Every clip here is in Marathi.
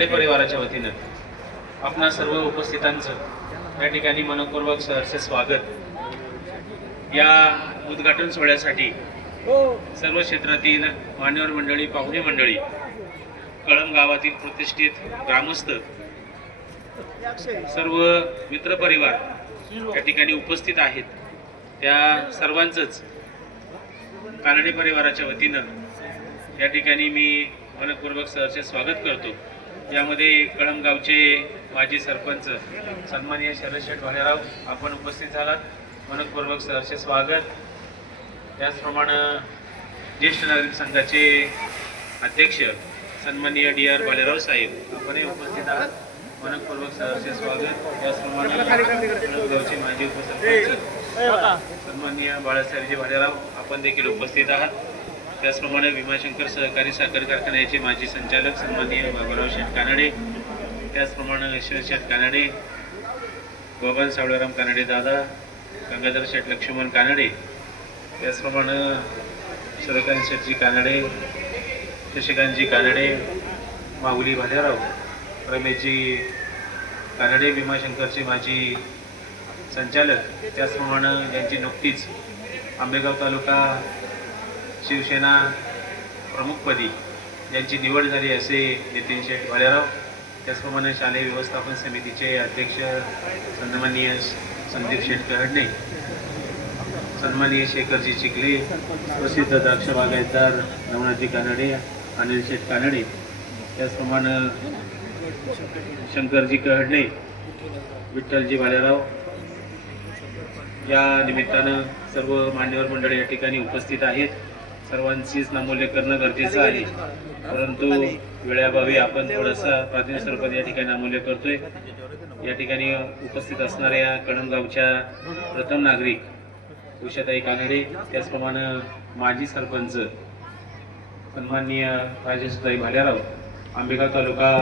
कानडे परिवाराच्या वतीनं आपणा सर्व उपस्थितांचं या ठिकाणी मनपूर्वक सहर्ष स्वागत. या उद्घाटन सोहळ्यासाठी सर्व क्षेत्रातील मान्यवर मंडळी पाहुणे मंडळी कळम गावातील प्रतिष्ठित ग्रामस्थ सर्व मित्रपरिवार या ठिकाणी उपस्थित आहेत. त्या सर्वांचंच कानडे परिवाराच्या वतीनं या ठिकाणी मी मनपूर्वक सहर्ष स्वागत करतो. यामध्ये कळमगावचे माजी सरपंच सन्माननीय शरद शेठ भालेराव आपण उपस्थित झालात. मनपूर्वक सहर्ष स्वागत. त्याचप्रमाणे ज्येष्ठ नागरिक संघाचे अध्यक्ष सन्माननीय डी आर बालेराव साहेब आपणही उपस्थित आहात. मनपूर्वक सहर्ष स्वागत. त्याचप्रमाणे माजी उपसरपंच सन्माननीय बाळासाहेबजी भालेराव आपण देखील उपस्थित आहात. त्याचप्रमाणे भीमाशंकर सहकारी साखर कारखान्याचे माजी संचालक सन्माननीय बाबाराव शेठ कानडे त्याचप्रमाणे ईश्वर शेठ कानडे गोपाल सावळाराम कानडे दादा गंगाधर शेठ लक्ष्मण कानडे त्याचप्रमाणे शरकांत शेठजी कानडे शशिकांतजी कानडे माऊली भालेराव रमेशजी कानडे भीमाशंकरचे माजी संचालक त्याचप्रमाणे यांची नुकतीच आंबेगाव तालुका शिवसेना प्रमुखपदी यांची निवड झाली असे नितीन शेठ भालेराव त्याचप्रमाणे शालेय व्यवस्थापन समितीचे अध्यक्ष सन्माननीय संदीप शेठ कहडणे सन्माननीय शेखरजी चिखले प्रसिद्ध द्राक्ष बागायतदार नवनाथजी कानडे अनिल शेठ कानडे. त्याचप्रमाणे शंकरजी कहडणे विठ्ठलजी भालेराव या निमित्तानं सर्व मान्यवर मंडळी या ठिकाणी उपस्थित आहेत. सर्वांचीच नामूल्य करणं गरजेचं आहे. परंतु वेळाभावी आपण थोडंसं प्राथमिक स्वरूपात या ठिकाणी नामोल्लेख करतोय. या ठिकाणी उपस्थित असणाऱ्या कणमगावच्या प्रथम नागरिक उषाताई कानडे त्याचप्रमाणे माजी सरपंच सन्माननीय राजेशताई भालेराव आंबेगाव तालुका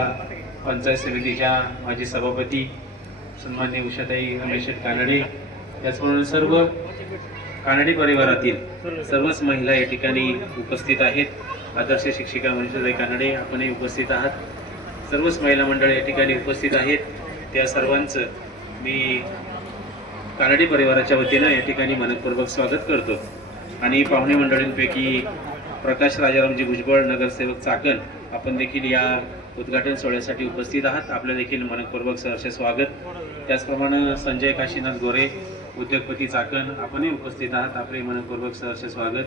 पंचायत समितीच्या माजी सभापती सन्माननीय उषाताई रमेश कानडे त्याचप्रमाणे सर्व कानडे परिवारातील सर्वच महिला या ठिकाणी उपस्थित आहेत. आदर्श शिक्षिका मनुष्यताई कानडे आपणही उपस्थित आहात. सर्वच महिला मंडळ या ठिकाणी उपस्थित आहेत. त्या सर्वांचं मी कानडे परिवाराच्या वतीनं या ठिकाणी मनपूर्वक स्वागत करतो. आणि पाहुणे मंडळींपैकी प्रकाश राजारामजी भुजबळ नगरसेवक चाकण आपण देखील या उद्घाटन सोहळ्यासाठी उपस्थित आहात. आपलं देखील मनपूर्वक सहर्ष स्वागत. त्याचप्रमाणे संजय काशीनाथ गोरे उद्योगपती चाकण आपणही उपस्थित आहात. आपले मनपूर्वक सहर्ष स्वागत.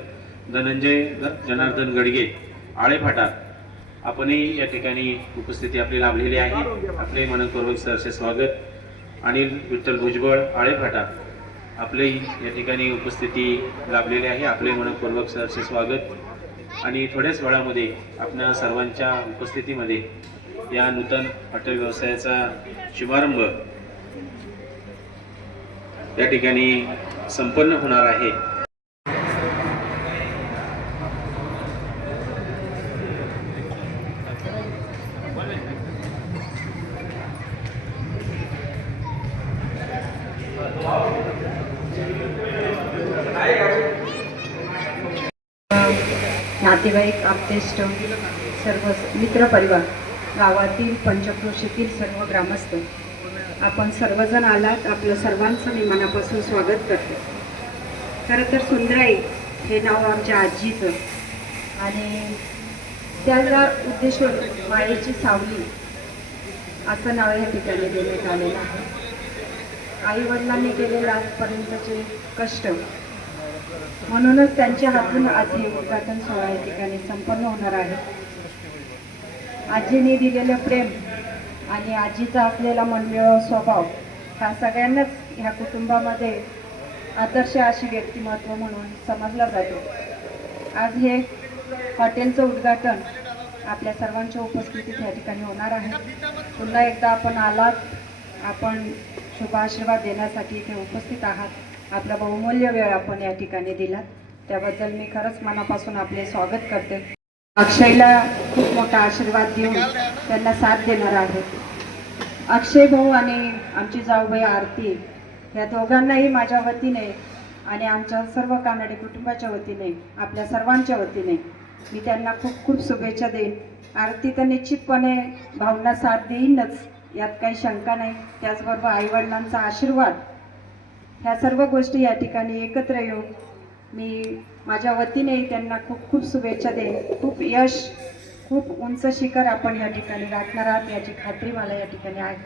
धनंजय जनार्दन गडगे आळेफाटा आपणही या ठिकाणी उपस्थिती आपली लाभलेली आहे. आपले मनपूर्वक सहर्ष स्वागत. अनिल विठ्ठल भुजबळ आळेफाटा आपलेही या ठिकाणी उपस्थिती लाभलेली आहे. आपले मनपूर्वक सहर्ष स्वागत. आणि थोड्याच वेळामध्ये आपल्या सर्वांच्या उपस्थितीमध्ये या नूतन हॉटेल व्यवसायाचा शुभारंभ या ठिकाणी संपन्न होणार आहे. नातेवाईक आपतेष्ट सर्व मित्रपरिवार गावातील पंचक्रोशीतील सर्व ग्रामस्थ आपण सर्वजण आलात आपलं सर्वांचं मी मनापासून स्वागत करते. खरं तर सुंदराई हे नाव आमच्या आजीचं. आणि त्याला उद्देशून मायेची सावली असं नाव या ठिकाणी देण्यात आलेलं आहे. आई वडिलांनी केलेलं आजपर्यंतचे कष्ट म्हणूनच त्यांच्या हातून आज हे उद्घाटन सोहळा या ठिकाणी संपन्न होणार आहे. आजीने दिलेलं प्रेम आणि आजीचा असलेला मनमिळाव स्वभाव हा सगळ्यांनाच ह्या कुटुंबामध्ये आदर्श अशी व्यक्तिमत्व म्हणून समजला जातो. आज हे हॉटेलचं उद्घाटन आपल्या सर्वांच्या उपस्थितीत या ठिकाणी होणार आहे. पुन्हा एकदा आपण आलात. आपण शुभ आशीर्वाद देण्यासाठी इथे उपस्थित आहात. आपला बहुमूल्य वेळ आपण या ठिकाणी दिलात. त्याबद्दल मी खरंच मनापासून आपले स्वागत करते. अक्षयला खूप मोठा आशीर्वाद देऊन त्यांना साथ देणार आहेत अक्षय भाऊ आणि आमची जाऊबाई आरती या दोघांनाही माझ्या वतीने आणि आमच्या सर्व कानडे कुटुंबाच्या वतीने आपल्या सर्वांच्या वतीने मी त्यांना खूप खूप शुभेच्छा देईन. आरती तर निश्चितपणे भाऊंना साथ देईनच यात काही शंका नाही. त्याचबरोबर आईवडिलांचा आशीर्वाद. ह्या सर्व गोष्टी या ठिकाणी एकत्र येऊन मी माझ्या वतीने त्यांना खूप खूप शुभेच्छा देईन. खूप यश खूप उंच शिखर आपण या ठिकाणी गाठणार आहात याची खात्री मला या ठिकाणी आहे.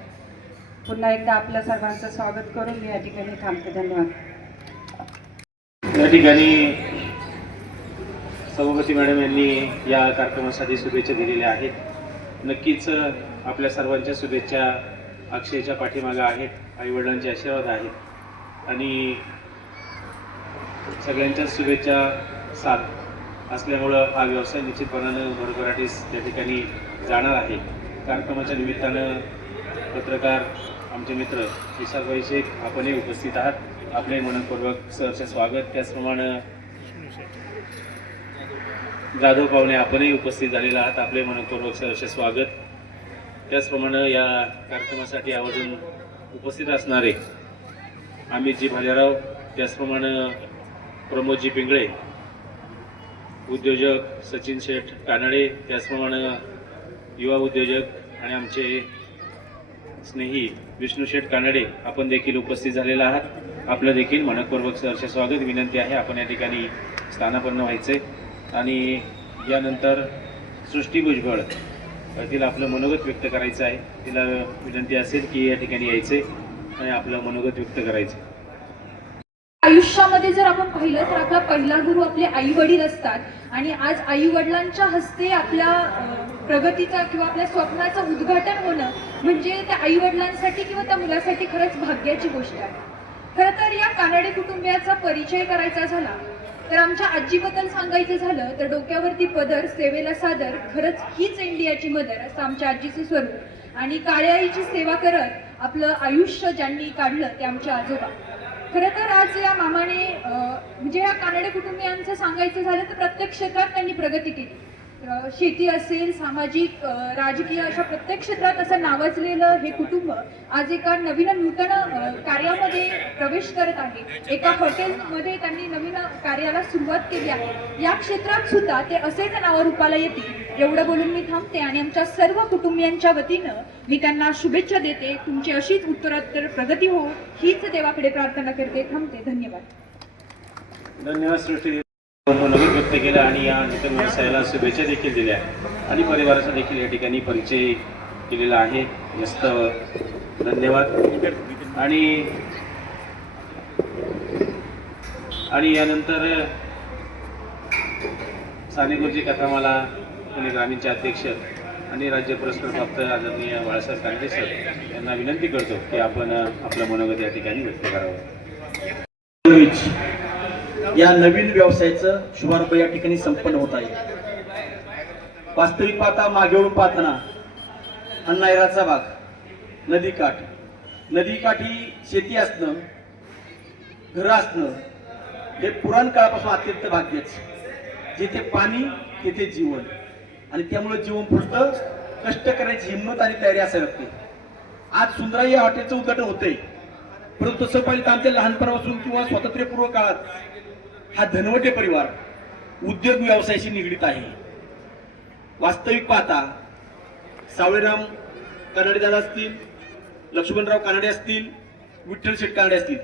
पुन्हा एकदा आपल्या सर्वांचं स्वागत करून मी या ठिकाणी थांबते. धन्यवाद. या ठिकाणी सभापती मॅडम यांनी या कार्यक्रमासाठी शुभेच्छा दिलेल्या आहेत. नक्कीच आपल्या सर्वांच्या शुभेच्छा अक्षयच्या पाठीमागं आहेत आईवडिलांचे आशीर्वाद आहेत. आणि सगळ्यांच्या शुभेच्छा साथ असल्यामुळं हा व्यवसाय निश्चितपणानं भरभराटीस त्या ठिकाणी जाणार आहे. कार्यक्रमाच्या निमित्तानं पत्रकार आमचे मित्र विशाखभाई शेख आपणही उपस्थित आहात. आपले मनपूर्वक सहर्ष स्वागत. त्याचप्रमाणे जाधव पाहुणे आपणही उपस्थित झालेला आहात. आपले मनपूर्वक सहर्ष स्वागत. त्याचप्रमाणे या कार्यक्रमासाठी आवर्जून उपस्थित असणारे आम्ही जी भालेराव त्याचप्रमाणे प्रमोदजी पिंगळे उद्योजक सचिन शेठ कानडे त्याचप्रमाणे युवा उद्योजक आणि आमचे स्नेही विष्णू शेठ कानडे आपण देखील उपस्थित झालेला आहात. आपलं देखील मनपूर्वक सहर्ष स्वागत विनंती आहे आपण या ठिकाणी स्थानापन्न व्हायचे. आणि यानंतर सृष्टी भुजबळ तिला आपलं मनोगत व्यक्त करायचं आहे. तिला विनंती असेल की या ठिकाणी यायचे आणि आपलं मनोगत व्यक्त करायचं. आयुष्यामध्ये जर आपण पाहिलं तर आपला पहिला गुरु आपले आई वडील असतात. आणि आज आई वडिलांच्या हस्ते आपल्या प्रगतीचा किंवा आपल्या स्वप्नाचं उद्घाटन होणं म्हणजे त्या आई वडिलांसाठी किंवा त्या मुलासाठी खरंच भाग्याची गोष्ट आहे. खरं तर या कानडे कुटुंबियाचा परिचय करायचा झाला तर आमच्या आजीबद्दल सांगायचं झालं तर डोक्यावरती पदर सेवेला सादर खरंच हीच इंडियाची मदर असं आमच्या आजीचं स्वरूप. आणि काळ्या आईची सेवा करत आपलं आयुष्य ज्यांनी काढलं ते आमचे आजोबा. खरं तर आज या मामाने म्हणजे या कानडे कुटुंबियांचं सांगायचं झालं तर प्रत्येक क्षेत्रात त्यांनी प्रगती केली. शेती असेल सामाजिक राजकीय अशा प्रत्येक क्षेत्रात असं नावाजलेलं हे कुटुंब आज एका नवीन नूतन कार्यामध्ये प्रवेश करत आहे. एका हॉटेलमध्ये त्यांनी नवीन कार्याला सुरुवात केली आहे. या क्षेत्रात सुद्धा ते असेच नावारूपाला येतील. एवढं बोलून मी थांबते आणि आमच्या सर्व कुटुंबियांच्या वतीनं मी त्यांना शुभेच्छा देते. तुमची अशीच उत्तरोत्तर प्रगती हो हीच देवाकडे प्रार्थना करते. थांबते. धन्यवाद. धन्यवाद सृष्टी नवीन व्यक्त केलं आणि या नूतन व्यवसायाला शुभेच्छा देखील दिल्या. आणि परिवाराचा देखील या ठिकाणी परिचय केलेला आहे. मस्त धन्यवाद. आणि आणि यानंतर साने गुरुजी कथा मला पुणे ग्रामीणचे अध्यक्ष आणि राज्य पुरस्कार प्राप्त आदरणीय बाळासाहेब कांदे सर यांना विनंती करतो की आपण आपलं मनोगत या ठिकाणी व्यक्त करावं. या नवीन व्यवसायाचं शुभारंभ या ठिकाणी संपन्न होत आहे. वास्तविक पाहता मागे पाहताना अन्नायराचा भाग नदीकाठ नदीकाठी शेती असणं घरं असणं हे पुराण काळापासून अत्यंत भाग्यच. जिथे पाणी तिथे जीवन. आणि त्यामुळे जीवन फुलतं कष्ट करायची हिंमत आणि तयारी असायला लागते. आज सुंदराई या हॉटेलचं उद्घाटन होते परंतु तसं पाहिलं तर आमच्या लहानपणापासून किंवा स्वातंत्र्यपूर्व काळात हा धनवटे परिवार उद्योग व्यवसायाशी निगडीत आहे. वास्तविक पाहता सावळेराम कानडे दादा असतील लक्ष्मणराव कानडे असतील विठ्ठल शेठ कानडे असतील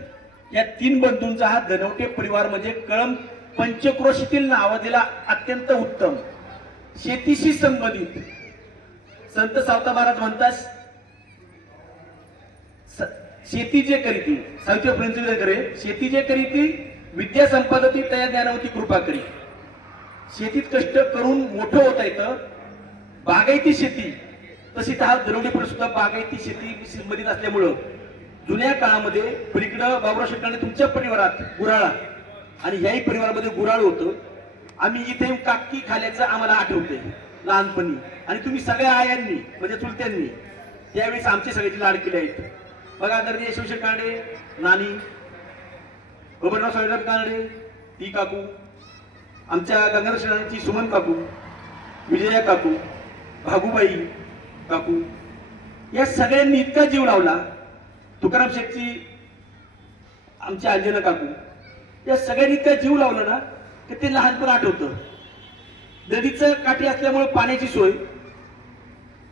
या तीन बंधूंचा हा धनवटे परिवार म्हणजे कळम पंचक्रोशीतील नावाजेला अत्यंत उत्तम शेतीशी संबंधित. संत सावता महाराज म्हणतात शेती जे करीती सावित्रीपर्यंत करे शेती जे करीती विद्या संपादती तया ज्ञानावती कृपा करी. शेतीत कष्ट करून मोठं होता येतं बागायती शेती तशी हा दरवडीपुढे सुद्धा बागायती शेती संबंधित असल्यामुळं जुन्या काळामध्ये पलीकडं बाबुराव शेट्टाने तुमच्या परिवारात गुराळा आणि याही परिवारामध्ये गुराळ होतं. आम्ही इथे काकी खाल्याचं आम्हाला आठवते लहानपणी. आणि तुम्ही सगळ्या आयांनी म्हणजे चुलत्यांनी त्यावेळेस आमचे सगळ्याची लाडकीले आहेत बघा आदरणीय शिवशेठ कांडे नानी गोबरराव साहेबराव कानडे ती काकू आमच्या गंगाधर सुमन काकू विजया काकू भागूबाई काकू या सगळ्यांनी इतका जीव लावला. तुकाराम शेठची आमच्या अंजना काकू या सगळ्यांनी इतका जीव लावला ना की ते लहानपण आठवतं. नदीचं काठी असल्यामुळे पाण्याची सोय.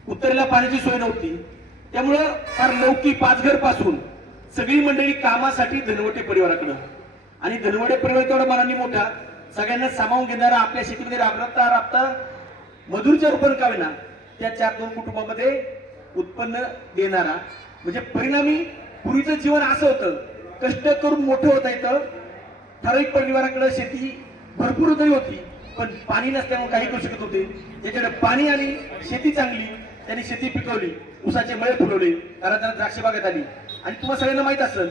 उत्तरेला पाण्याची सोय नव्हती. त्यामुळं फार लौकी पाचघरपासून सगळी मंडळी कामासाठी धनवटे परिवाराकडं. आणि धनवटे परिवार तेवढा मनाने मोठा. सगळ्यांना सामावून घेणारा आपल्या शेतीमध्ये राबता राबता मधुरच्या रूपाने कावे ना त्या चार दोन कुटुंबामध्ये उत्पन्न देणारा. म्हणजे परिणामी पूर्वीचं जीवन असं होतं. कष्ट करून मोठं होता येतं ठराविक परिवाराकडं शेती भरपूर तरी होती. पण पाणी नसल्यामुळे काही करू शकत होते. ज्याच्याकडे पाणी आणि शेती चांगली त्यांनी शेती पिकवली उसाचे मळे फुलवले कारण द्राक्ष बागेत आली. आणि तुम्हाला सगळ्यांना माहीत असेल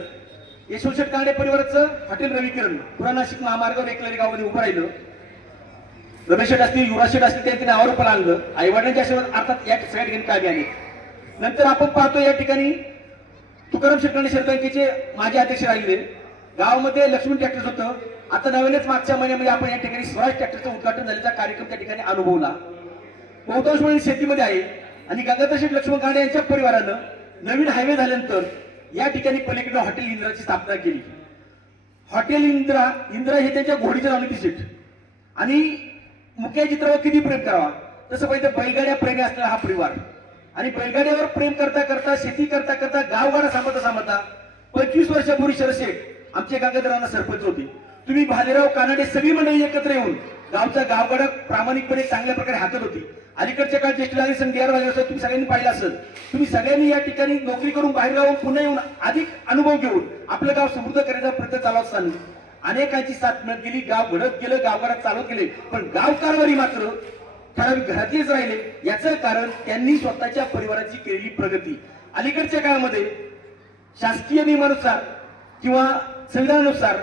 यशवशेठ कांडे परिवाराचं हॉटेल रविकिरण पुरा नाशिक महामार्गावर एकलरी गावामध्ये उभं राहिलं. रमेशेठ असतील युवराशेठ असतील त्यांनी नावावर पण आणलं आईवडिलांच्या आशीर्वाद अर्थात या सगळ्या ठिकाणी कामी आले. नंतर आपण पाहतो या ठिकाणी तुकाराम शेटकांनी शेअर बँकेचे माजी अध्यक्ष राहिले. गावामध्ये लक्ष्मी ट्रॅक्टर होतं. आता नवीनच मागच्या महिन्यामध्ये आपण या ठिकाणी स्वराज ट्रॅक्टरचं उद्घाटन झाल्याचा कार्यक्रम त्या ठिकाणी अनुभवला. बहुतांश वेळी शेतीमध्ये आहे. आणि गंगाधरशेठ लक्ष्मण कांडे यांच्या परिवारानं नवीन हायवे झाल्यानंतर या ठिकाणी पलीकडे हॉटेल इंद्राची स्थापना केली. हॉटेल इंद्रा इंद्रा हे त्यांच्या घोडीच्या नावाने सीट आणि मुख्या चित्रावर किती प्रेम करावा? तसं पाहिजे बैलगाड्या प्रेमी असलेला हा परिवार. आणि बैलगाड्यावर प्रेम करता करता शेती करता करता गावगाडा सांभाळता सांभाळता पंचवीस वर्षापूर्वी शरशेठ आमचे गंगाधरांना सरपंच होते. तुम्ही भालेराव कानडे सगळी मंडळी एकत्र येऊन गावचा गावगडा प्रामाणिकपणे चांगल्या प्रकारे हाकत होती. अलीकडच्या काळात ज्येष्ठ नागरिक संघ डी तुम्ही सगळ्यांनी पाहिलं असेल. तुम्ही सगळ्यांनी या ठिकाणी नोकरी करून बाहेर गावून पुन्हा येऊन अधिक अनुभव घेऊन आपलं गाव समृद्ध करण्याचा प्रयत्न चालू असताना अनेकांची साथ मिळत गेली गाव घडत गेलं गावगाडात चालवत गेले. पण गाव कारभारी मात्र ठराविक घरातलेच राहिले. याचं कारण त्यांनी स्वतःच्या परिवाराची केलेली प्रगती. अलीकडच्या काळामध्ये शासकीय नियमानुसार किंवा संविधानानुसार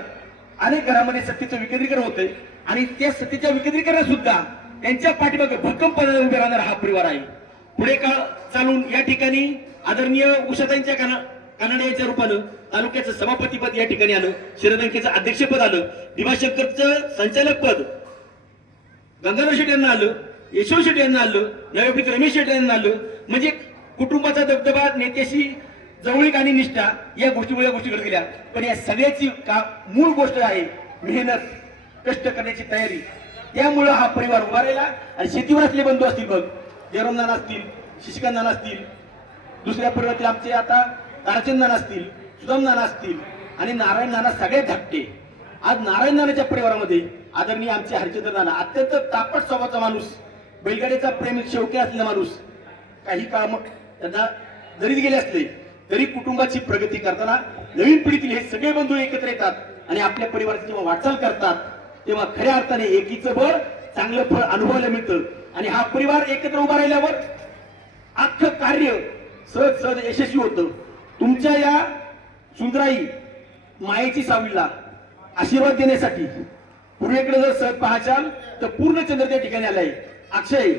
अनेक घरामध्ये सत्तेचं विकेंद्रीकरण होते आणि त्या सत्तेच्या विकेंद्रीकरणात सुद्धा त्यांच्या पाठीमागे भक्कम पदावर उभे राहणारा हा परिवार आहे. पुढे काळ चालून या ठिकाणी आदरणीय उषाताईंच्या काना कानडे रूपानं तालुक्याचं सभापतीपद या ठिकाणी आलं शिरदंकेचं अध्यक्षपद आलं दिवाशंकरचं संचालक पद गंगाधर शेट यांना आलं यशवंत शेट यांना आलं न्यायपीठ रमेश शेट यांना आलं. म्हणजे कुटुंबाचा दबदबा नेत्याशी जवळीक आणि निष्ठा या गोष्टीमुळे या गोष्टी घडत गेल्या. पण या सगळ्याची का मूळ गोष्ट आहे मेहनत कष्ट करण्याची तयारी. त्यामुळं हा परिवार उभा राहिला आणि शेतीवर असले बंधू असतील बघ. जयराम असतील शिशिकांना असतील दुसऱ्या परिवारातील आमचे आता तारचंद नाना असतील सुदाम नाना असतील आणि नारायण नाना सगळे धाकटे. आज नारायण नानाच्या परिवारामध्ये आदरणीय आमचे हरिचंद्र नाना अत्यंत तापट स्वभावाचा माणूस बैलगाडीचा प्रेम शेवटी असलेला माणूस काही काळ मग त्यांना जरीच गेले असले तरी कुटुंबाची प्रगती करताना नवीन पिढीतील हे सगळे बंधू एकत्र येतात आणि आपल्या परिवाराची जेव्हा वाटचाल करतात तेव्हा खऱ्या अर्थाने एकीचं बळ चांगलं फळ अनुभवायला मिळतं. आणि हा परिवार एकत्र उभा राहिल्यावर अख्खं कार्य सहज सहज यशस्वी होतं. तुमच्या या सुंदराई मायेची सावलीला आशीर्वाद देण्यासाठी पूर्वेकडे जर सहज पाहाचाल तर पूर्ण चंद्र त्या ठिकाणी आलाय. अक्षय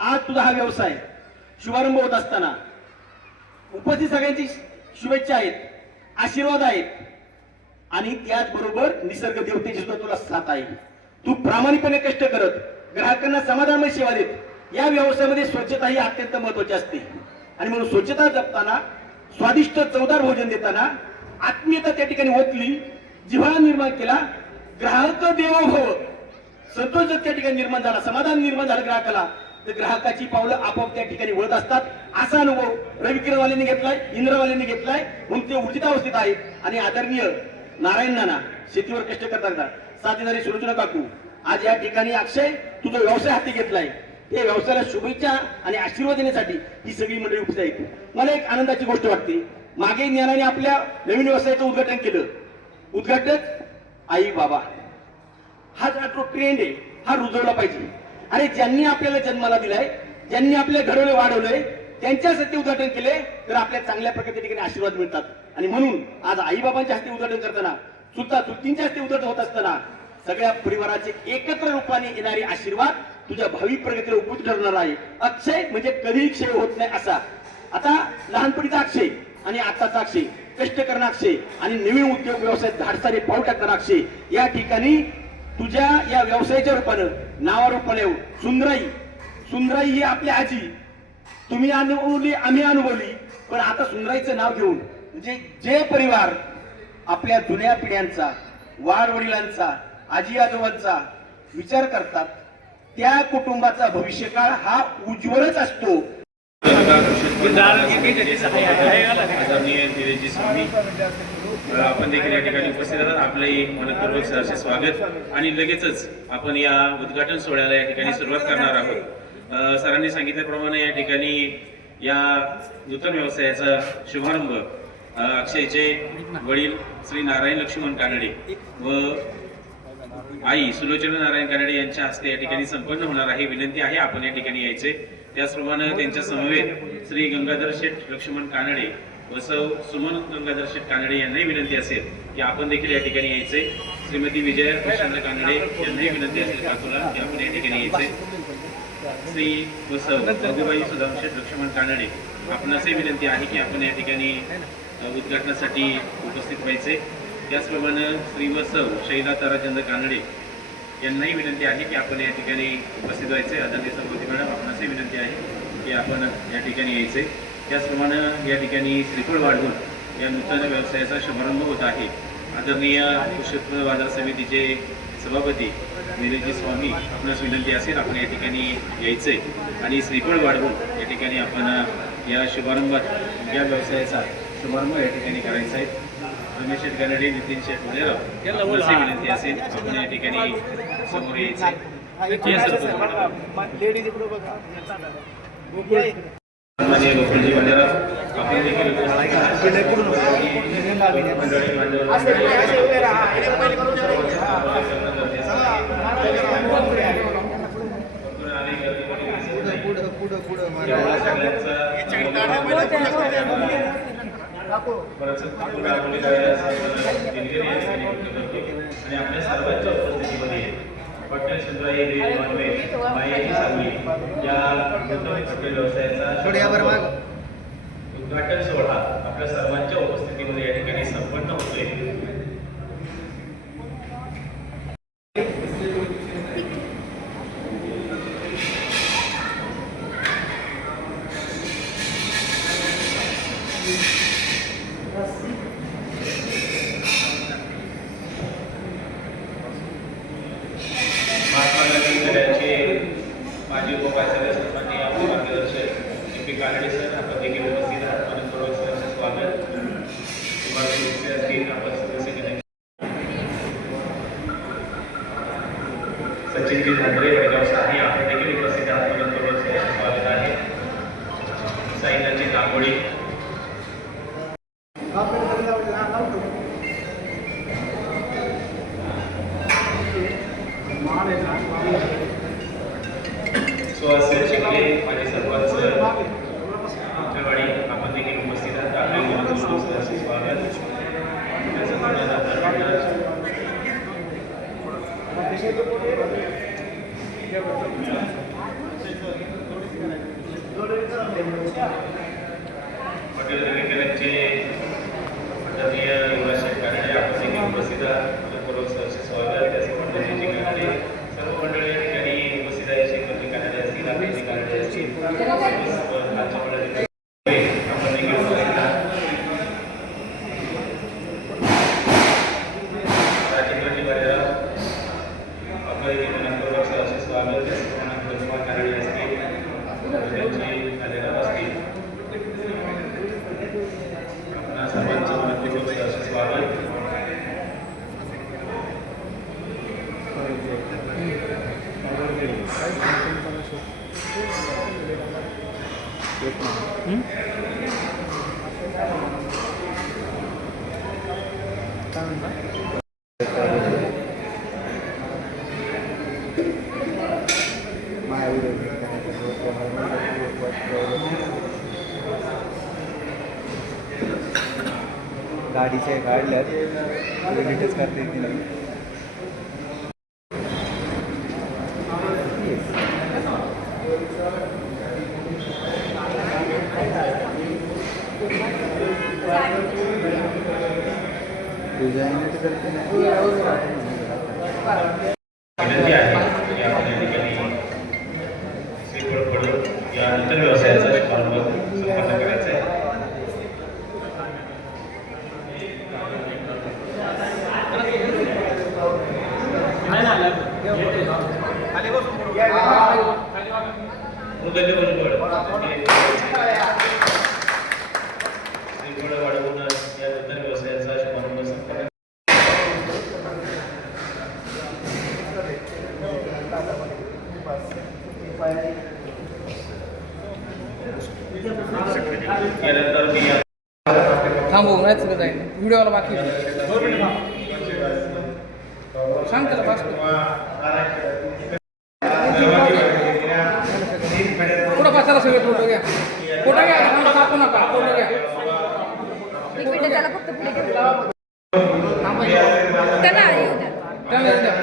आज तुझा हा व्यवसाय शुभारंभ होत असताना उपस्थित सगळ्यांची शुभेच्छा आहेत आशीर्वाद आहेत. आणि त्याचबरोबर निसर्ग देवतेची सुद्धा तुला साथ आहे. तू प्रामाणिकपणे कष्ट करत ग्राहकांना समाधानमय सेवा देत या व्यवसायामध्ये स्वच्छता ही अत्यंत महत्वाची असते. आणि म्हणून स्वच्छता जपताना स्वादिष्ट चवदार भोजन देताना आत्मीयता त्या ठिकाणी ओतली जिव्हाळा निर्माण केला ग्राहक देवो भव. संतोष त्या ठिकाणी निर्माण झाला समाधान निर्माण झालं ग्राहकाला. तर ग्राहकाची पावलं आपोआप त्या ठिकाणी वळत असतात. असा अनुभव रविकिरणवाल्यांनी घेतलाय इंद्रवाल्यांनी घेतलाय. म्हणून ते ऊर्जितावस्थेत आहेत. आणि आदरणीय नारायण नाना शेतीवर कष्ट करतात साथीदारी देणारी सुलोचना काकू आज या ठिकाणी अक्षय तुझा व्यवसाय हाती घेतलाय त्या व्यवसायाला शुभेच्छा आणि आशीर्वाद देण्यासाठी ही सगळी मंडळी उपस्थित आहेत. मला एक आनंदाची गोष्ट वाटते. मागे ज्ञानाने आपल्या नवीन व्यवसायाचं उद्घाटन केलं. उद्घाटक आई बाबा. हा जो ट्रेंड आहे हा रुजवला पाहिजे. आणि ज्यांनी आपल्याला जन्माला दिलाय ज्यांनी आपल्या घडवले वाढवलंय त्यांच्या हस्ते उद्घाटन केले तर आपल्या चांगल्या प्रकारे ठिकाणी आशीर्वाद मिळतात. आणि म्हणून आज आईबाबांच्या हस्ते उद्घाटन करताना सुद्धा चुलतींच्या हस्ते उद्घाटन होत असताना सगळ्या परिवाराचे एकत्र रूपाने येणारे आशीर्वाद तुझ्या भावी प्रगतीला उपयुक्त ठरणार आहे. अक्षय म्हणजे कधीही क्षय होत नाही असा. आता लहानपणीचा अक्षय आणि आताचा अक्षय कष्ट करणार अक्षय आणि नवीन उद्योग व्यवसायात धाडसाने पाऊल टाकणार अक्षय या ठिकाणी तुझ्या या व्यवसायाच्या रूपानं नावावर पलेव. सुंदराई. सुंदराई ही आपली आजी. तुम्ही अनुभवली आम्ही अनुभवली. पण आता सुंदराईचं नाव घेऊन म्हणजे जे परिवार आपल्या जुन्या पिढ्यांचा वाडवडिलांचा आजी आजोबांचा विचार करतात त्या कुटुंबाचा भविष्यकाळ हा उज्ज्वलच असतो. आदरणीय धीरेजी स्वामी आपण देखील या ठिकाणी उपस्थित आहात. आपलंही मनपूर्वक सहर्ष स्वागत. आणि लगेचच आपण या उद्घाटन सोहळ्याला या ठिकाणी सुरुवात करणार आहोत. सरांनी सांगितल्याप्रमाणे या ठिकाणी या नूतन व्यवसायाचा शुभारंभ अक्षयचे वडील श्री नारायण लक्ष्मण कानडे व आई सुलोचना नारायण कानडे यांच्या हस्ते या ठिकाणी संपन्न होणार आहे. विनंती आहे आपण या ठिकाणी यायचे. त्याचप्रमाणे त्यांच्या समवेत श्री गंगाधर शेठ लक्ष्मण कानडे व सुमन गंगाधर शेठ कानडे यांनाही विनंती असेल की आपण देखील या ठिकाणी यायचे. श्रीमती विजय प्रशांत कानडे यांनाही विनंती असेल काकुला की आपण या ठिकाणी यायचे? श्री व सौ रघुबाई सुदाम लक्ष्मण कानडे आपण असे विनंती आहे की आपण या ठिकाणी उद्घाटनासाठी उपस्थित व्हायचे. त्याचप्रमाणे श्री व शैला ताराचंद्र कानडे यांनाही विनंती आहे की आपण या ठिकाणी उपस्थित व्हायचे. आदरणीय सरपती मॅडम आपण असे विनंती आहे की आपण या ठिकाणी यायचे. त्याचप्रमाणे या ठिकाणी श्रीफळ वाढवून या नूतन व्यवसायाचा शुभारंभ होत आहे. आदरणीय कृषी उत्पन्न बाजार समितीचे सभापती निलेशजी स्वामी आपणास विनंती असेल आपण या ठिकाणी यायचे आणि श्रीफळ वाढवून या ठिकाणी आपण या शुभारंभात या व्यवसायाचा शुभारंभ या ठिकाणी करायचा आहे. रमेश शेठ गानडे नितीन शेठ वडेराव आपणासही विनंती असेल आपण या ठिकाणी समोर यायचे या आणि आपल्या सर्वांच्या उपस्थितीमध्ये हॉटेल चंद्राई देवी नॉनव्हेज मायाची सांगली. या हॉटेल व्यवसायाचा उद्घाटन सोहळा आपल्या सर्वांच्या उपस्थितीमध्ये या ठिकाणी संपन्न होतोय महात्मा गांधी विद्यालयाचे माजी उपाचार्य सन्माननीय आपले मार्गदर्शक ए पी कानडे सर आपण देखील उपस्थित आहात मनपूर्वक सहर्ष स्वागत तुम्हाला सदस्य असतील आपण सदस्य गण सचिनजी झांद्रे वडगाव साही आपण देखील उपस्थित आहात मनपूर्वक सहर्ष स्वागत आहे साईनाथजी तांबोळी सुहासिनी शिंदे माझे सरपंच आंबेवाडी आपण देखील उपस्थित आहात आपले मनपूर्वक सहर्ष स्वागत त्याचप्रमाणे दादा मंडळ हॉटेल विक्रेत्यांचे आदरणीय युवराज शेतकऱ्यांचे आपण देखील उपस्थित आहात मनपूर्वक सहर्ष स्वागत त्याचप्रमाणे जी कानडे सर्व मंडळी या ठिकाणी उपस्थित आहे शेतकरी कानडे असतील आपले कानडे असतील सर्व खालच्या मंडळी आपण देखील उपस्थित आहात राजेंद्रजी वडेराव आपलं देखील मनपूर्वक सहर्ष स्वागत त्याचप्रमाणे कुमार कानडे असतील त्यांची कार्यरत असतील आपणा सर्वांचं मनपूर्वक सहर्ष स्वागत गाडीचे काढल्यात डिटेल्स करता येते नाही. डिझाईन करते नाही बसायला सगळे फ़ोटो घ्या फ़ोटो घ्या कापू नका फ़ोटो घ्या एक मिनिट त्याला फक्त पुढे त्याला येऊ द्या. त्याला येऊ.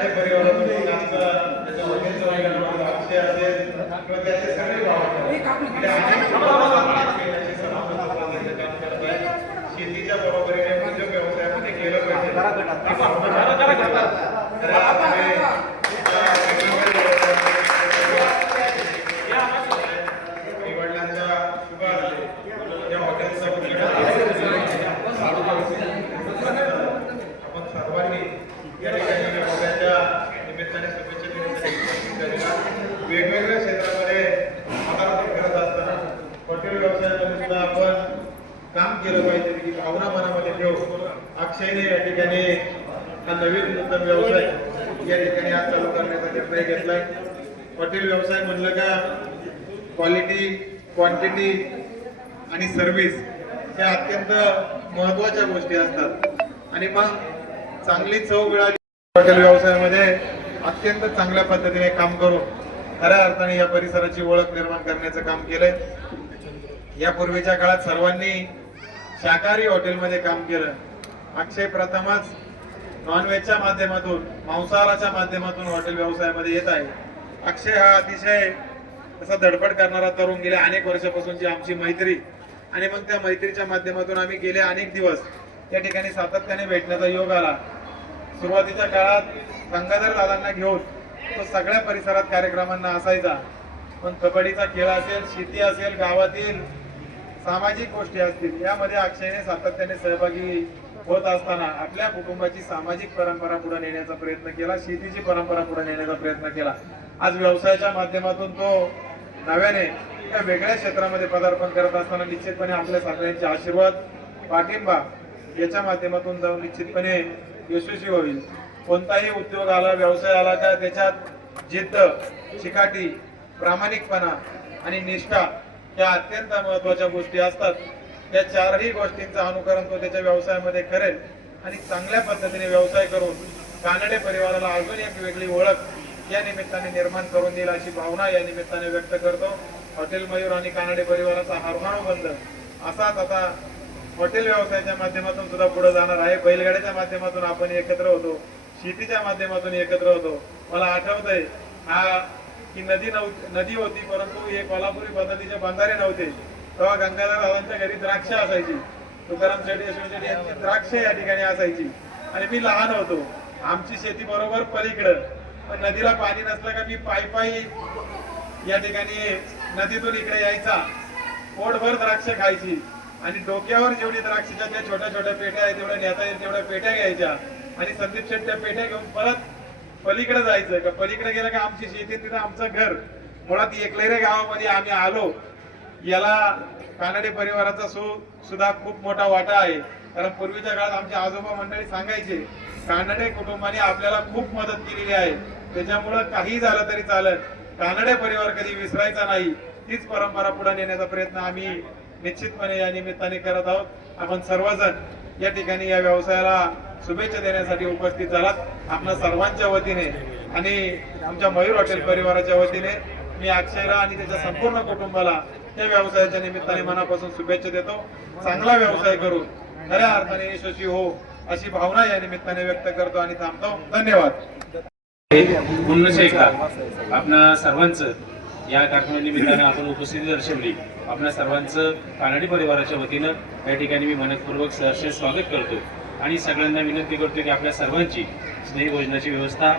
शेतीच्या बरोबरीने उद्योग व्यवसायामध्ये केलं पाहिजे केलं पाहिजे ही भावना मनामध्ये ठेवून अक्षयने या ठिकाणी हा नवीन नूतन व्यवसाय या ठिकाणी आज चालू करण्याचा निर्णय घेतलाय. हॉटेल व्यवसाय म्हणलं का क्वालिटी क्वांटिटी आणि सर्व्हिस ह्या अत्यंत महत्त्वाच्या गोष्टी असतात. आणि मग चांगली चव मिळाली हॉटेल व्यवसायामध्ये अत्यंत चांगल्या पद्धतीने काम करून खऱ्या अर्थाने या परिसराची ओळख निर्माण करण्याचं काम केलंय. यापूर्वीच्या काळात सर्वांनी शाकाहारी हॉटेलमध्ये काम केलं. अक्षय प्रथमच नॉनव्हेजच्या माध्यमातून मांसाहाराच्या माध्यमातून हॉटेल व्यवसायामध्ये येत आहे. अक्षय हा अतिशय असा धडपड करणारा तरुण गेल्या अनेक वर्षापासूनची आमची मैत्री. आणि मग त्या मैत्रीच्या माध्यमातून आम्ही गेले अनेक दिवस. त्या ठिकाणी सातत्याने भेटण्याचा योग आला. सुरुवातीच्या काळात गंगाधर दादांना घेऊन तो सगळ्या परिसरात कार्यक्रमांना असायचा. पण कबड्डीचा खेळ असेल शेती असेल गावातील सामाजिक गोष्टी असतील यामध्ये अक्षयने सातत्याने सहभागी होत असताना आपल्या कुटुंबाची सामाजिक परंपरा पुढे नेण्याचा प्रयत्न केला शेतीची परंपरा पुढे नेण्याचा प्रयत्न केला. आज व्यवसायाच्या माध्यमातून तो नव्याने एका वेगळ्या क्षेत्रामध्ये पदार्पण करत असताना निश्चितपणे आपल्या सगळ्यांचे आशीर्वाद पाठिंबा याच्या माध्यमातून जाऊन निश्चितपणे यशस्वी होईल. कोणताही उद्योग आला व्यवसाय आला का त्याच्यात जिद्द चिकाटी प्रामाणिकपणा आणि निष्ठा या अत्यंत महत्त्वाच्या गोष्टी असतात. या चारही गोष्टींचं अनुकरण तो त्याच्या व्यवसायामध्ये करेल आणि चांगल्या पद्धतीने व्यवसाय करून कानडे परिवाराला अजून एक वेगळी ओळख या निमित्ताने निर्माण करून देईल अशी भावना या निमित्ताने व्यक्त करतो. हॉटेल मयूर आणि कानडे परिवाराचा हारमाणू बंद. असाच आता हॉटेल व्यवसायाच्या माध्यमातून सुद्धा पुढे जाणार आहे. बैलगाड्याच्या माध्यमातून आपण एकत्र होतो. शेतीच्या माध्यमातून एकत्र होतो. मला आठवतंय हा की नदी नव्हती नदी होती परंतु हे कोल्हापुरी पद्धतीचे बंधारे नव्हते. तेव्हा गंगाधररावांच्या घरी द्राक्ष असायची. तुकाराम शेट्टी यशवंत यांची द्राक्ष या ठिकाणी असायची. आणि मी लहान होतो. आमची शेती बरोबर पलीकडं. पण नदीला पाणी नसलं का मी पायी पायी या ठिकाणी नदीतून इकडे यायचा. पोटभर द्राक्ष खायची. आणि डोक्यावर जेवढी द्राक्षच्या त्या छोट्या छोट्या पेट्या आहेत तेवढ्या नेता येईल तेवढ्या पेट्या घ्यायच्या. आणि संदीप शेठ त्या पेट्या घेऊन परत पलीकडे जायचं का पलीकडे गेलं का आमची शेती तिथं आमचं घर. मुळात एकलेरे गावामध्ये आम्ही आलो. याला कानडे परिवाराचा सो सुद्धा खूप मोठा वाटा आहे. कारण पूर्वीच्या काळात आमचे आजोबा मंडळी सांगायचे कानडे कुटुंबाने आपल्याला खूप मदत केलेली आहे. त्याच्यामुळं काही झालं तरी चालत कानडे परिवार कधी विसरायचा नाही. तीच परंपरा पुढे नेण्याचा प्रयत्न आम्ही निश्चितपणे या निमित्ताने करत आहोत. आपण सर्वजण या ठिकाणी या व्यवसायाला शुभेच्छा देण्यासाठी उपस्थित झालात. आपल्या सर्वांच्या वतीने आणि आमच्या मयूर हॉटेल परिवाराच्या वतीने मी अक्षयला आणि त्याच्या संपूर्ण कुटुंबाला त्या व्यवसायाच्या निमित्ताने मनापासून शुभेच्छा देतो. चांगला व्यवसाय करू खऱ्या अर्थाने यशस्वी हो अशी भावना या निमित्ताने व्यक्त करतो आणि थांबतो. धन्यवाद. पुन्हा आपणा सर्वांचं या कार्यक्रमानिमित्ताने आपण उपस्थिती दर्शवली. आपल्या सर्वांचं कानडी परिवाराच्या वतीनं या ठिकाणी मी मनपूर्वक सहर्ष स्वागत करतो. आणि सगळ्यांना विनंती करतो की आपल्या सर्वांची स्नेहभोजनाची व्यवस्था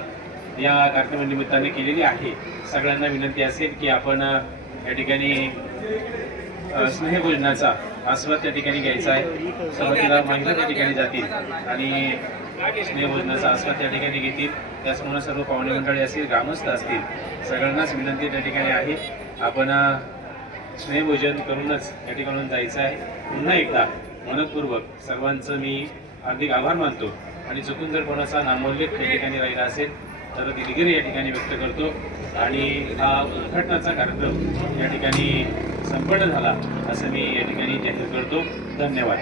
या कार्यक्रमानिमित्ताने केलेली आहे. सगळ्यांना विनंती असेल की आपण या ठिकाणी स्नेहभोजनाचा आस्वाद त्या ठिकाणी घ्यायचा आहे. सुरुवातीला महिला त्या ठिकाणी जातील आणि स्नेहभोजनाचा आस्वाद त्या ठिकाणी घेतील. त्याचप्रमाणे सर्व पाहुणे मंडळी असतील ग्रामस्थ असतील सगळ्यांनाच विनंती त्या ठिकाणी आहे. आपण स्नेहभोजन करूनच या ठिकाणून जायचं आहे. पुन्हा एकदा मनपूर्वक सर्वांचं मी हार्दिक आभार मानतो. आणि चुकून जर कोणाचा नामोल्लेख या ठिकाणी राहिला असेल तर दिलगिरी या ठिकाणी व्यक्त करतो. आणि हा उद्घाटनाचा कार्यक्रम या ठिकाणी संपन्न झाला असं मी या ठिकाणी जाहीर करतो. धन्यवाद.